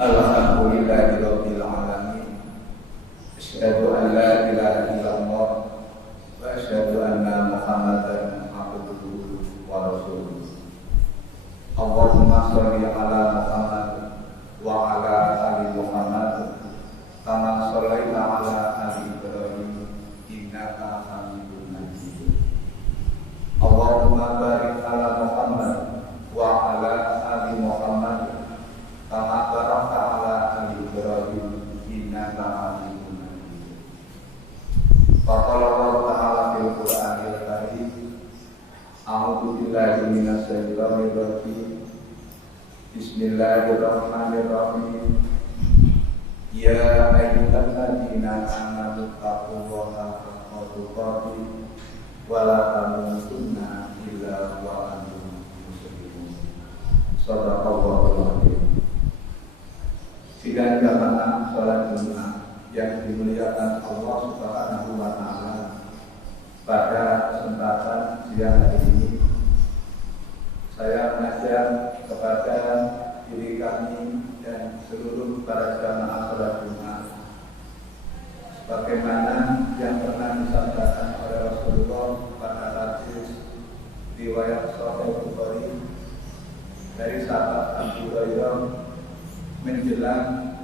Alhamdulillahirabbil alamin. Asyhadu an la ilaha illallah wa asyhadu anna Muhammadan abduhu wa rasuluh. Allahumma shalli ala Muhammad wa ala ali Muhammad kama shallaita ala ali Ibrahim innaka Hamidum Majid. Allahumma barik ala Muhammad wa ala ali Muhammad kama barakta ala ali Ibrahim innaka Hamidum Majid. Faqala Allah ta'ala fil Qur'anil Karim, a'udzu billahi minasy syaithanir rajim. Bismillahirrahmanirrahim. Ya ayyuhalladzina amanu taqullaha haqqa tuqatih wa la tamutunna illa wa antum muslimun. Shadaqallahul adzim. Sidang jamaah salat Jumat yang dimuliakan Allah Subhanahu wa taala, pada kesempatan siang hari ini saya mengajak kepada diri kami dan seluruh para jamaah salat Jumat, sebagaimana yang pernah disampaikan oleh Rasulullah pada hadis riwayat Sahih Bukhari dari sahabat Abu Hurairah, menjelang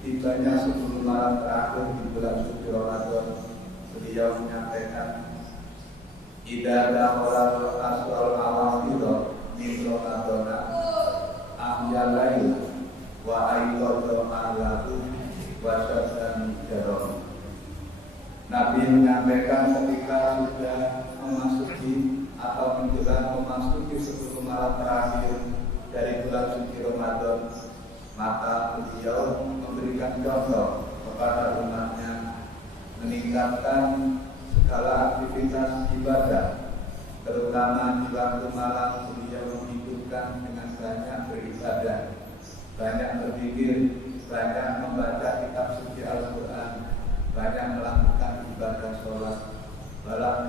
tibanya 10 malam terakhir di bulan suci Ramadan, beliau menyampaikan, Ida dahulal aswal awamiro Miro adona Amyalaila Wa ayyodo ma'lahu Wa syaddan jarom. Nabi menyampaikan ketika sudah memasuki atau menjelang memasuki 10 malam terakhir dari bulan suci Ramadan, maka beliau memberikan contoh kepada umatnya meningkatkan segala aktivitas ibadah, terutama di waktu malam. Beliau menghidupkan dengan banyak beribadah, banyak berzikir, banyak membaca kitab suci Al-Quran, banyak melakukan ibadah sholat,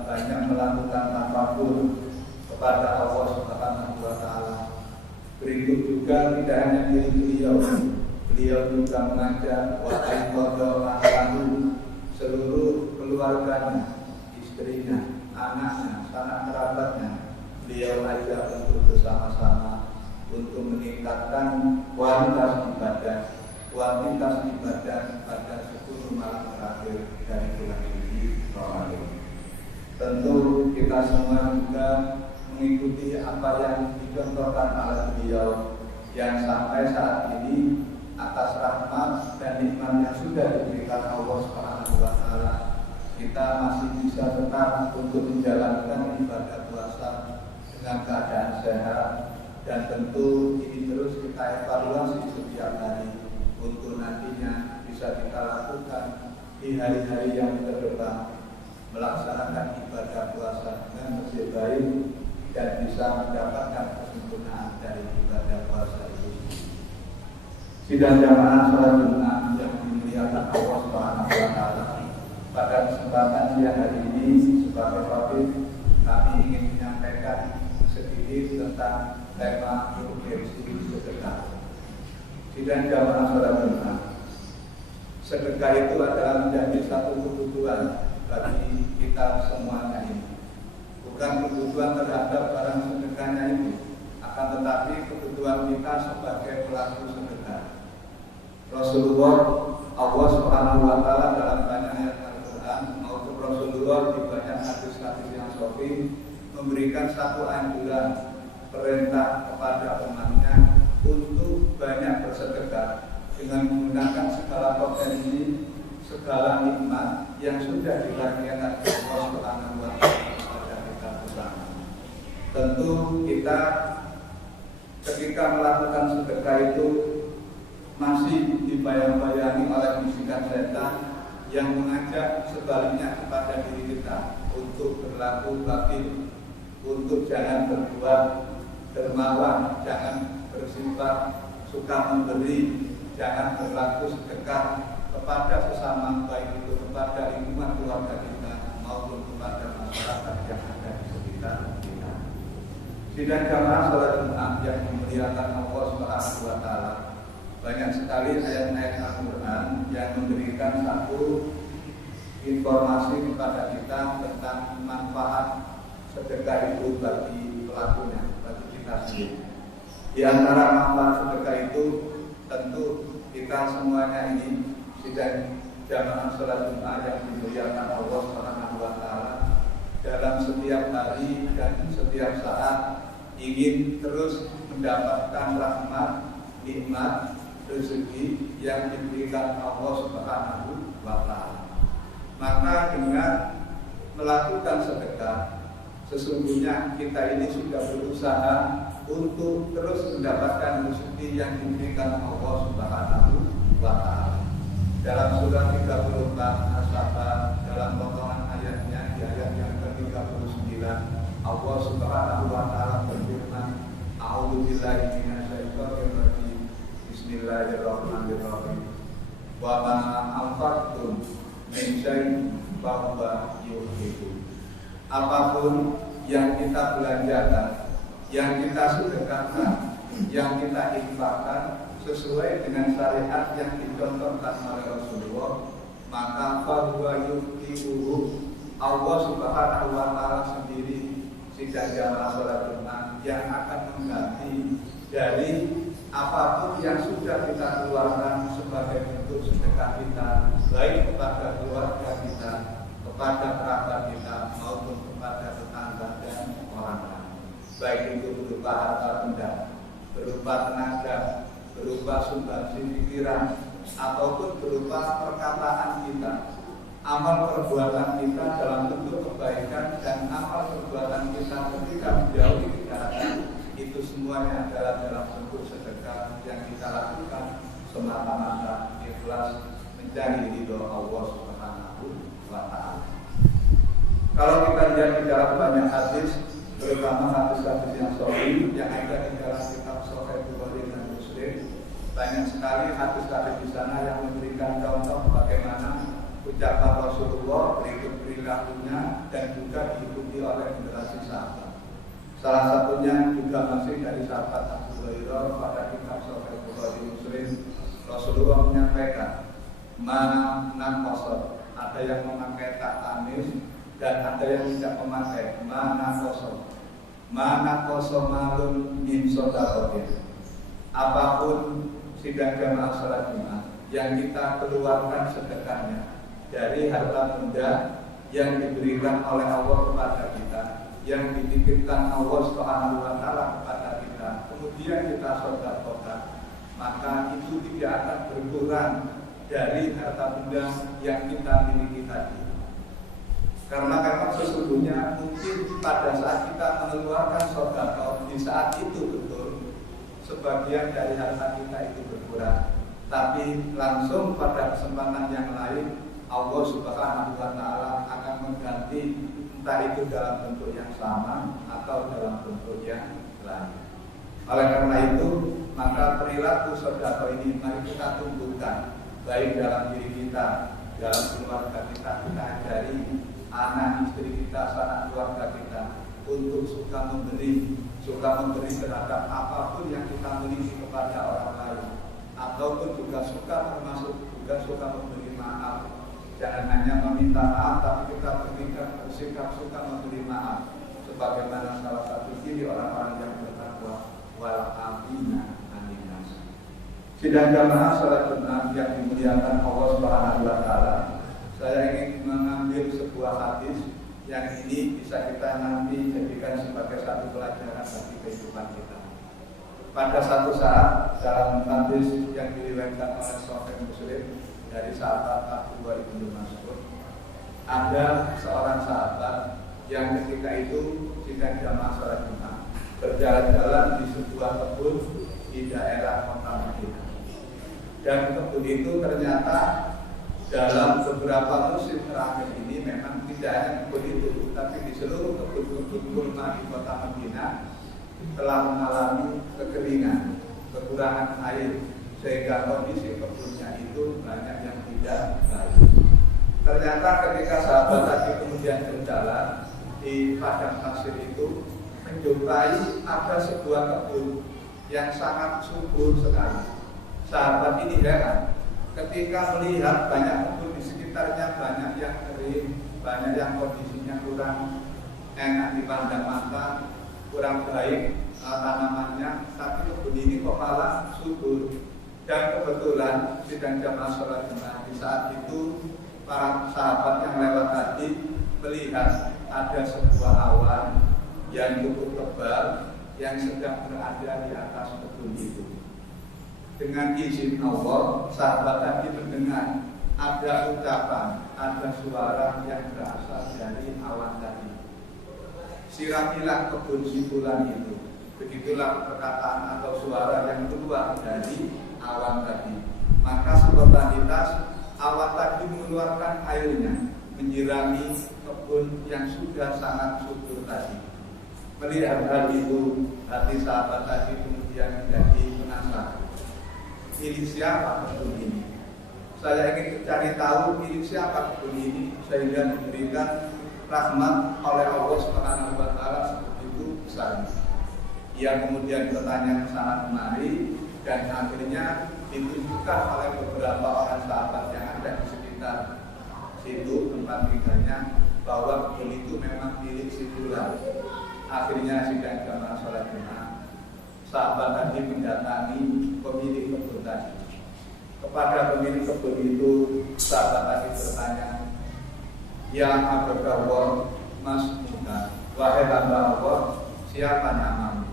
banyak melakukan tafakur kepada Allah Subhanahu wa Ta'ala. Berikut juga tidak hanya diri beliau juga mengajak wa ayqadha ahlahu, seluruh keluarganya, istrinya, anaknya, sanak kerabatnya. Beliau ajak untuk bersama-sama untuk meningkatkan kualitas ibadah pada 10 malam terakhir dari bulan suci Ramadan. Tentu kita semua juga mengikuti apa yang dicontohkan oleh beliau, yang sampai saat ini atas rahmat dan nikmat yang sudah diberikan Allah Subhanahu wa Ta'ala, kita masih bisa tetap untuk menjalankan ibadah puasa dengan keadaan sehat. Dan tentu ini terus kita evaluasi setiap hari untuk nantinya bisa kita lakukan di hari-hari yang terdepan, melaksanakan ibadah puasa dengan lebih baik dan bisa mendapatkan kesempurnaan dari ibadah puasa itu. Sidang jamaah salat Jumat yang dimuliakan Allah Subhanahu wa Ta'ala, pada kesempatan siang hari ini sebagai topik kami ingin menyampaikan sedikit tentang tema urgensi sedekah. Sidang jamaah salat Jumat, sedekah itu adalah menjadi satu kebutuhan bagi kita semuanya ini. Bukan kebutuhan terhadap barang sedekahnya itu, akan tetapi kebutuhan kita sebagai pelaku sedekah. Rasulullah Allah Subhanahu wa Ta'ala dalam banyak ayat Al-Quran maupun Rasulullah di banyak hadis-hadis yang sahih memberikan satu anjuran, perintah kepada umatnya untuk banyak bersedekah dengan menggunakan segala potensi, segala nikmat yang sudah dikaruniakan Allah Subhanahu wa Ta'ala kepada kita bersama. Tentu kita ketika melakukan sedekah itu masih dibayang-bayangi oleh bisikan setan yang mengajak sebaliknya kepada diri kita untuk berlaku bakhil, untuk jangan berbuat dermawan, jangan bersifat suka memberi, jangan berlaku sedekah kepada sesama, baik itu kepada lingkungan keluarga kita maupun kepada masyarakat yang ada di sekitar kita. Sidang jamaah salat Jumat yang dimuliakan Allah Subhanahu wa Ta'ala, banyak sekali ayat-ayat Al-Quran yang memberikan satu informasi kepada kita tentang manfaat sedekah itu bagi pelakunya, bagi kita sendiri. Di antara manfaat sedekah itu tentu kita semuanya ini sidang jamaah salat Jumat yang dimuliakan Allah Subhanahu wa Ta'ala, dalam setiap hari dan setiap saat ingin terus mendapatkan rahmat, nikmat, rezeki yang diberikan Allah Subhanahu wa Ta'ala. Maka dengan melakukan sedekah, sesungguhnya kita ini sudah berusaha untuk terus mendapatkan rezeki yang diberikan Allah Subhanahu wa Ta'ala. Dalam surah 34 As-Saffat, dalam potongan ayatnya di ayat yang ke-39, Allah Subhanahu wa Ta'ala berfirman, A'udzubillahi minasyaitonir rajim. Bismillahirrahmanirrahim. Wa ma anfaqtum min syai'in fa huwa yukhlifu. Apapun yang kita belanjakan, yang kita sedekahkan, yang kita infakkan sesuai dengan syariat yang dicontohkan oleh Rasulullah, maka fa huwa yukhlifu. Allah Subhanahu wa Ta'ala sendiri, sidang jamaah salat Jumat, yang akan mengganti dari apapun yang sudah kita keluarkan sebagai bentuk sedekah kita, baik kepada keluarga kita, kepada kerabat kita, maupun kepada tetangga berupa sumbangsi pikiran ataupun berupa perkataan kita, amal perbuatan kita dalam bentuk kebaikan dan amal perbuatan kita ketika menjauhi kejahatan, itu semuanya adalah dalam bentuk sedekah yang kita lakukan semata-mata ikhlas mencari ridho Allah Subhanahu wa Ta'ala. Kalau kita lihat di dalam banyak hadis, terutama hadis-hadis yang sahih yang ada di dalam kitab Sahih Bukhari dan Muslim, banyak sekali hadis-hadis di sana yang memberikan contoh bagaimana ucapan Rasulullah, berikut perilakunya dan juga diikuti oleh generasi sahabat. Salah satunya juga masih dari sahabat Abu Hurairah pada kitab Sahih Bukhari Muslim. Rasulullah menyampaikan, mana nakosot, ada yang memakai tak tanis dan ada yang tidak memakai mana kosot. Mana kosomalun min sodakotin, apapun sidang jamaah salat Jumat yang kita keluarkan sedekahnya dari harta benda yang diberikan oleh Allah kepada kita, yang dititipkan Allah Subhanahu wa Ta'ala kepada kita, kemudian kita sedekahkan, maka itu tidak akan berkurang dari harta benda yang kita miliki tadi. Karena memang sesungguhnya mungkin pada saat kita mengeluarkan sedekah di saat itu betul sebagian dari harta kita itu berkurang, tapi langsung pada kesempatan yang lain Allah Subhanahu wa Ta'ala akan mengganti, entah itu dalam bentuk yang sama atau dalam bentuk yang lain. Oleh karena itu, maka perilaku sedekah ini mari kita tumbuhkan baik dalam diri kita, dalam keluarga kita ajari anak istri kita, sanak keluarga kita untuk suka memberi terhadap apapun yang kita miliki kepada orang lain, ataupun juga termasuk suka memberi maaf. Jangan hanya meminta maaf, tapi kita bersikap suka memberi maaf, sebagaimana salah satu ciri orang-orang yang bertakwa, wal afina anin nas. Sidang jamaah salat Jumat yang dimuliakan Allah Subhanahu wa Ta'ala, saya ingin mengambil sebuah hadis yang ini bisa kita nanti jadikan sebagai satu pelajaran bagi kehidupan kita. Pada satu saat dalam hadis yang diriwayatkan oleh Sahih Muslim dari sahabat Abdullah bin Mas'ud, ada seorang sahabat yang ketika itu sedang jamaah salat Jumat berjalan-jalan di sebuah kebun di daerah kota Madinah. Dan kebun itu ternyata dalam beberapa musim terakhir ini memang tidak hanya kebun itu, tapi di seluruh kebun-kebun kurma di kota Madinah telah mengalami kekeringan, kekurangan air, sehingga kondisi kebunnya itu banyak yang tidak baik. Ternyata ketika sahabat tadi kemudian berjalan di padang pasir itu, menjumpai ada sebuah kebun yang sangat subur sekali. Sahabat ini heran ketika melihat banyak kebun di sekitarnya, banyak yang kering, banyak yang kondisinya kurang enak dipandang mata, kurang baik tanamannya, tapi kebun ini kok malah subur. Dan kebetulan sedang jamaah sholat Jumat di saat itu, para sahabat yang lewat tadi melihat ada sebuah awan yang cukup tebal yang sedang berada di atas kebun itu. Dengan izin Allah, sahabat tadi mendengar ada ucapan, ada suara yang berasal dari awan tadi. Siramilah kebun si fulan itu. Begitulah perkataan atau suara yang keluar dari awan tadi. Maka spontanitas awan tadi mengeluarkan airnya, menyirami kebun yang sudah sangat subur tadi. Melihat hal itu, hati sahabat tadi kemudian menjadi penasaran. Milik siapa kebun ini? Saya ingin mencari tahu milik siapa kebun ini, sehingga diberikan rahmat oleh Allah Subhanahu wa Ta'ala seperti itu besar. Ia kemudian bertanya ke sana kemari, dan akhirnya ditunjukkan oleh beberapa orang sahabat yang ada di sekitar situ tempat tinggalnya bahwa kebun itu memang milik si fulan. Akhirnya sidang jamaah sholat Jumat, sahabat tadi mendatangi pemilik kebun tadi. Kepada pemilik kebun itu, sahabat tadi bertanya, ya Abdullah Mas Muda, wahai hamba Allah, siapa namamu?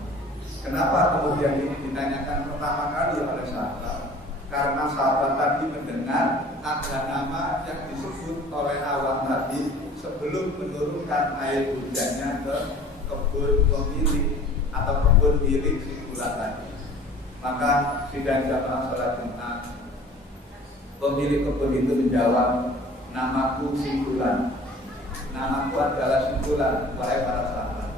Kenapa kemudian ini ditanyakan pertama kali oleh sahabat? Karena sahabat tadi mendengar ada nama yang disebut oleh awan tadi sebelum menurunkan air hujannya ke kebun pemilik atau kebun milik si gula tadi. Maka sidang jamaah sholat Jumat, pemilik kebun itu menjawab, namaku si Fulan, namaku adalah si Fulan, wahai para sahabat.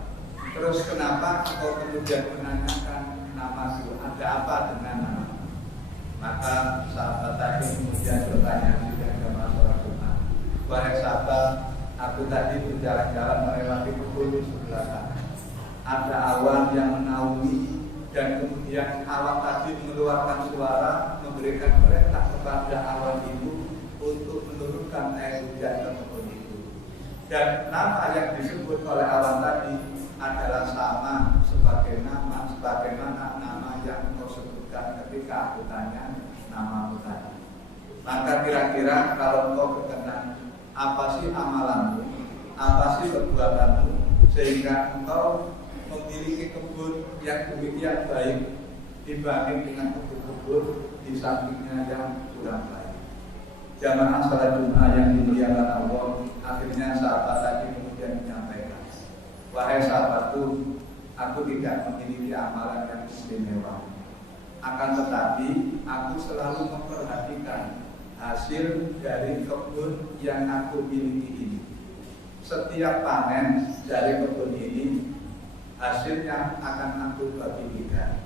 Terus kenapa engkau kemudian menanyakan namaku? Ada apa dengan nama? Maka sahabat tadi kemudian bertanya sidang jamaah sholat Jumat, wahai sahabat, aku tadi berjalan-jalan melewati kebun di sebelah sana. Ada awan yang menaungi dan kemudian awan tadi mengeluarkan suara memberikan perintah kepada awan itu untuk menurunkan air hujan ke kebun itu. Dan nama yang disebut oleh awan tadi adalah sama sebagaimana nama yang kau sebutkan ketika aku tanya namamu tadi. Maka kira-kira kalau kau berkenan, apa sih amalanmu, apa sih perbuatanmu sehingga engkau memiliki kebun yang demikian baik dibanding dengan kebun-kebun di sampingnya yang kurang baik. Jamaah salat Jumat yang dimuliakan Allah, akhirnya sahabat tadi kemudian menyampaikan, wahai sahabatku, aku tidak memiliki amalan yang istimewa. Akan tetapi aku selalu memperhatikan hasil dari kebun yang aku miliki ini. Setiap panen dari kebun ini, hasilnya akan aku bagi tiga.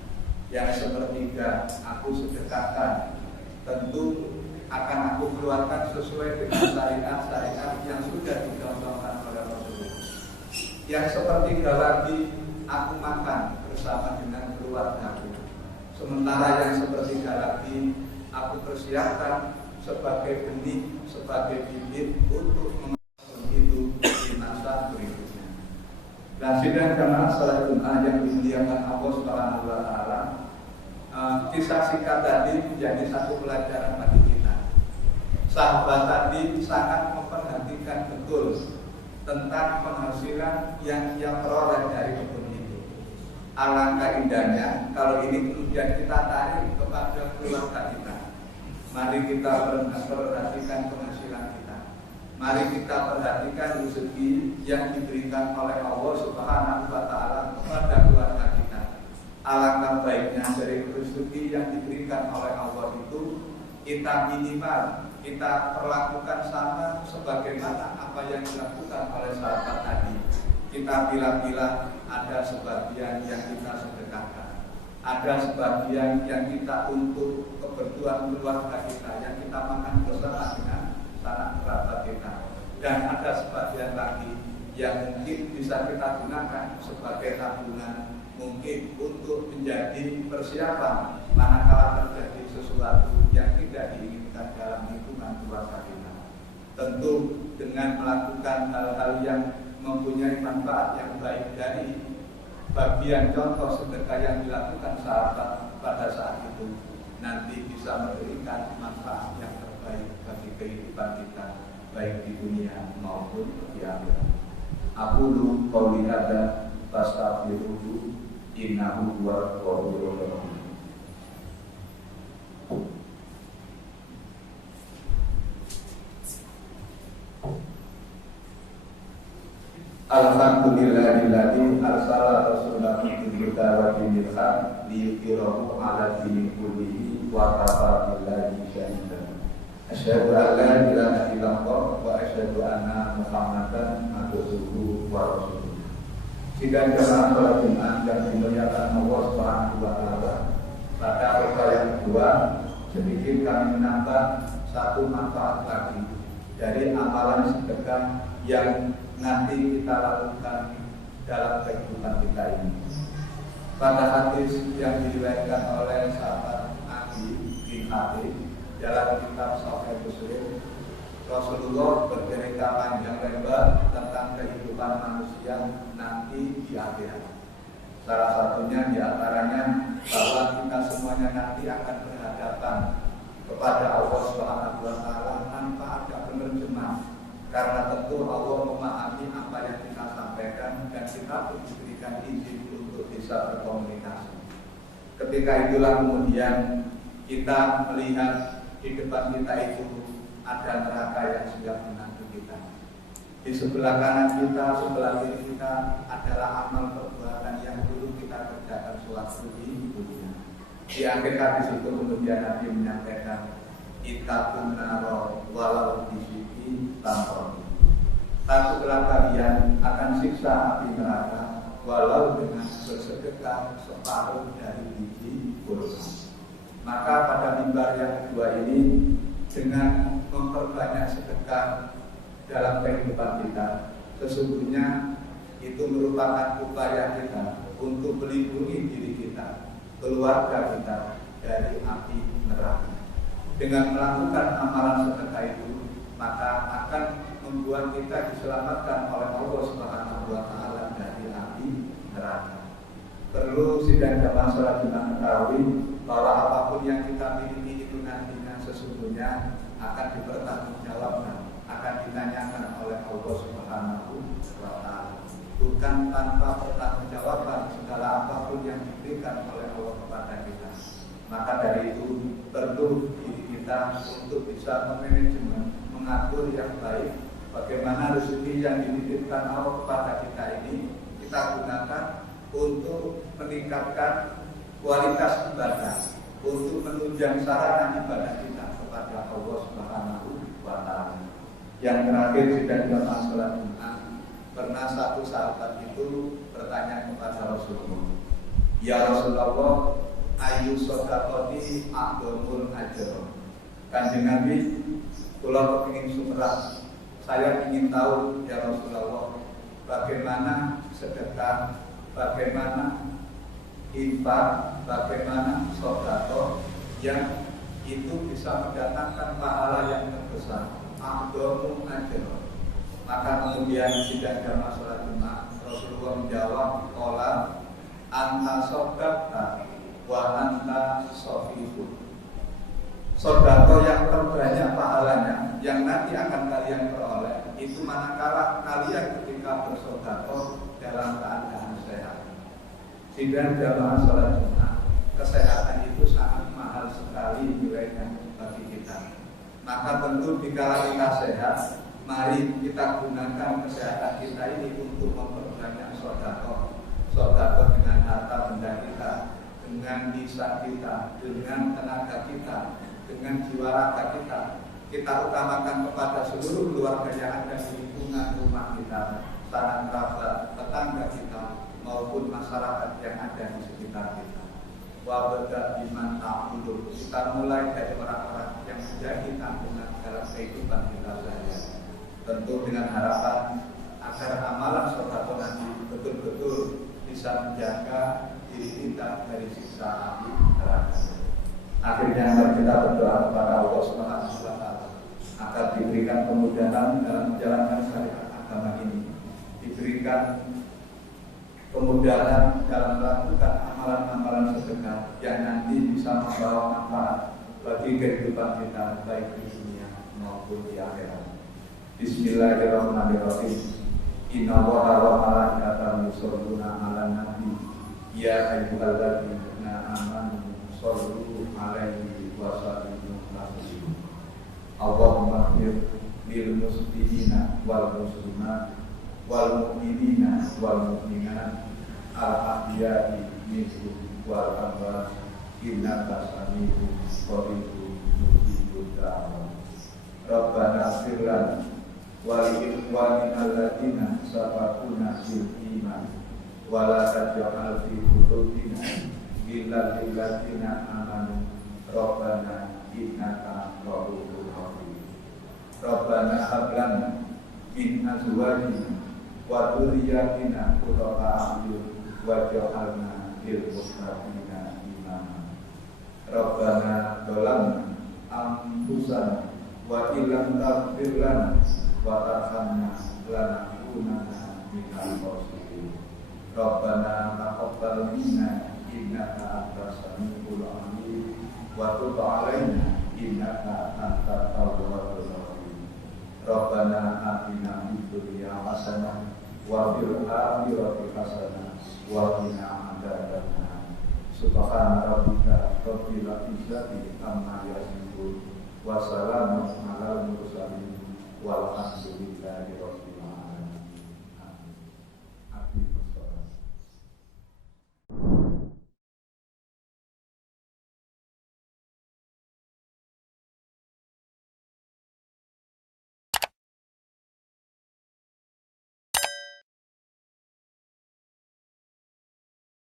Yang sepertiga aku sedekahkan, tentu akan aku keluarkan sesuai dengan syariat-syariat yang sudah dicontohkan oleh Rasulullah. Yang sepertiga lagi aku makan bersama dengan keluargaku. Sementara yang sepertiga lagi aku persiapkan sebagai benih, sebagai bibit untuk mengembangkan itu di masa berikutnya. Dan sidang jamaah salat Jumat yang dimuliakan Allah Subhanahu wa taala, kisah singkat tadi menjadi satu pelajaran bagi kita. Sahabat tadi sangat memperhatikan betul tentang penghasilan yang ia peroleh dari kebun itu. Alangkah indahnya kalau ini kemudian kita tarik kepada keluarga kita. Mari kita perhatikan penghasilan kita. Mari kita perhatikan rezeki yang diberikan oleh Allah Subhanahu wa taala kepada keluarga kita. Alangkah baiknya dari rezeki yang diberikan oleh Allah itu kita minimal kita perlakukan sama sebagaimana apa yang dilakukan oleh sahabat tadi. Kita bila-bila ada sebagian yang kita sedekahkan, ada sebagian yang kita untuk kebutuhan keluarga kita, yang kita makan bersama dengan sanak kerabat kita, dan ada sebagian lagi yang mungkin bisa kita gunakan sebagai tabungan, mungkin untuk menjadi persiapan manakala terjadi sesuatu yang tidak diinginkan dalam lingkungan keluarga kita. Tentu dengan melakukan hal-hal yang mempunyai manfaat yang baik dari bagian contoh sedekah yang dilakukan sahabat pada saat itu, nanti bisa memberikan manfaat yang terbaik bagi kehidupan kita, baik di dunia maupun di akhirat. Aqulu qouli hadza fastaghfiruhu innahu huwal ghafurur rahim. Alhamdulillahilladzi arsala rasulahu bil huda wa dinil haq liyudhhirahu 'ala dini kullihi wa kafa billahi shahidan. Asyhadu an la ilaha illallah wa asyhadu anna Muhammadan abduhu wa rasuluh. Sidang jamaah salat Jumat yang dimuliakan Allah Subhanahu wa taala, pada khutbah yang kedua sedikit kami menambah satu manfaat lagi dari amalan sedekah yang nanti kita lakukan dalam kehidupan kita ini. Pada hadis yang diriwayatkan oleh sahabat Nabi bin Hatim dalam kitab Sahih Muslim, Rasulullah bercerita panjang lebar tentang kehidupan manusia nanti di akhirat. Salah satunya diantaranya bahwa kita semuanya nanti akan berhadapan kepada Allah Subhanahu wa taala tanpa ada penerjemah. Karena tentu Allah memahami apa yang kita sampaikan dan kita pun diberikan izin untuk bisa berkomunikasi. Ketika itulah kemudian kita melihat di depan kita itu ada neraka yang siap menanti kita. Di sebelah kanan kita, sebelah kiri kita adalah amal perbuatan yang dulu kita kerjakan sewaktu di dunia. Di akhir hadis itu kemudian Nabi menyampaikan, ittaqun naro walau bisyiqqi tamrah. Takutlah kalian akan siksa api neraka walau dengan bersedekah separuh dari biji kurma. Maka pada mimbar yang kedua ini, dengan memperbanyak sedekah dalam kehidupan kita, sesungguhnya itu merupakan upaya kita untuk melindungi diri kita, keluarga kita dari api neraka. Dengan melakukan amalan sedekah itu, maka akan membuat kita diselamatkan oleh Allah Subhanahu wa taala dari api neraka. Perlu sidang jamaah salat Jumat mengetahui bahwa apapun yang kita miliki itu nantinya sesungguhnya akan dipertanggungjawabkan, akan ditanyakan oleh Allah Subhanahu wa taala. Bukan tanpa pertanggungjawaban segala apapun yang diberikan oleh Allah kepada kita. Maka dari itu perlu diri kita untuk bisa memanajemen, mengatur yang baik bagaimana rezeki yang dititipkan Allah kepada kita ini kita gunakan untuk meningkatkan kualitas ibadah, untuk menunjang sarana ibadah kita kepada Allah Subhanahu wa taala. Yang terakhir sidang jamaah salat Jumat, pernah satu sahabat itu bertanya kepada Rasulullah, ya Rasulullah, ayu shadaqati a'dhamul ajr. Kanjeng Nabi, kula kepingin sumerah, saya ingin tahu ya Rasulullah, bagaimana sedekah, bagaimana infak, bagaimana sedekah yang itu bisa mendatangkan pahala yang terbesar, a'dhamul ajr. Maka kemudian tidak ada masalah Jumat, Rasulullah menjawab, qala anta shadaqta wa anta shafifun. Sedekah yang terbanyak pahalanya yang nanti akan kalian peroleh itu manakala kalian ketika bersedekah dalam keadaan sehat. Sidang jamaah salat Jumat, kesehatan itu sangat mahal sekali nilainya bagi kita. Maka tentu dikala kita sehat, mari kita gunakan kesehatan kita ini untuk memperbanyak sedekah. Sedekah dengan harta benda kita, dengan lisan kita, dengan tenaga kita, dengan jiwa raga kita. Kita utamakan kepada seluruh keluarga yang ada di lingkungan rumah kita, sanak kerabat, tetangga kita, maupun masyarakat yang ada di sekitar kita. Wabada biman ta'udhu, kita mulai dari orang-orang yang menjadi tanggungan dalam kehidupan kita saja. Tentu dengan harapan agar amalan sedekah nanti betul-betul bisa menjaga diri kita dari siksa api neraka. Akhirnya kita berdoa kepada Allah Subhanahu wa taala agar diberikan kemudahan dalam menjalankan syariat agama ini, diberikan kemudahan dalam melakukan amalan-amalan sedekah yang nanti bisa membawa manfaat bagi kehidupan kita baik di dunia maupun di akhirat. Bismillahirrahmanirrahim. Inna Allaha wa malaikatahu yusholluna 'alan nabi ya ayyuhalladzina amanu shollu 'alaihi wa sallimu taslima. Allahumma ighfir lil muslimina wal muslimat wal mu'minina wal mu'minat al-ahya'i minhum wal amwat innaka sami'un qaribun mujibud da'wah. Rabbana ighfir lana wa li ikhwanina alladziina sabaquna bil iman wa la taj'al fi qulubina ghillan lil ladziina amanu Rabbana innaka ra'ufur rahim. Rabbana hab lana min azwajina wa dzurriyyatina qurrata a'yun waj'alna lil muttaqina imama. Rabbana dzalamna anfusana wa illam taghfir lana wa tarhamna lanakunanna minal khasirin. Rabbana taqabbal minna innaka antas samiul alim wa tub 'alaina innaka antat tawwabur rahim. Rabbana atina fid dunya hasanah wa fil akhirati hasanah wa qina adzabannar. Subhana rabbika rabbil izzati amma yasifun wa salamun alal mursalin walhamdulillahi rabbil alamin.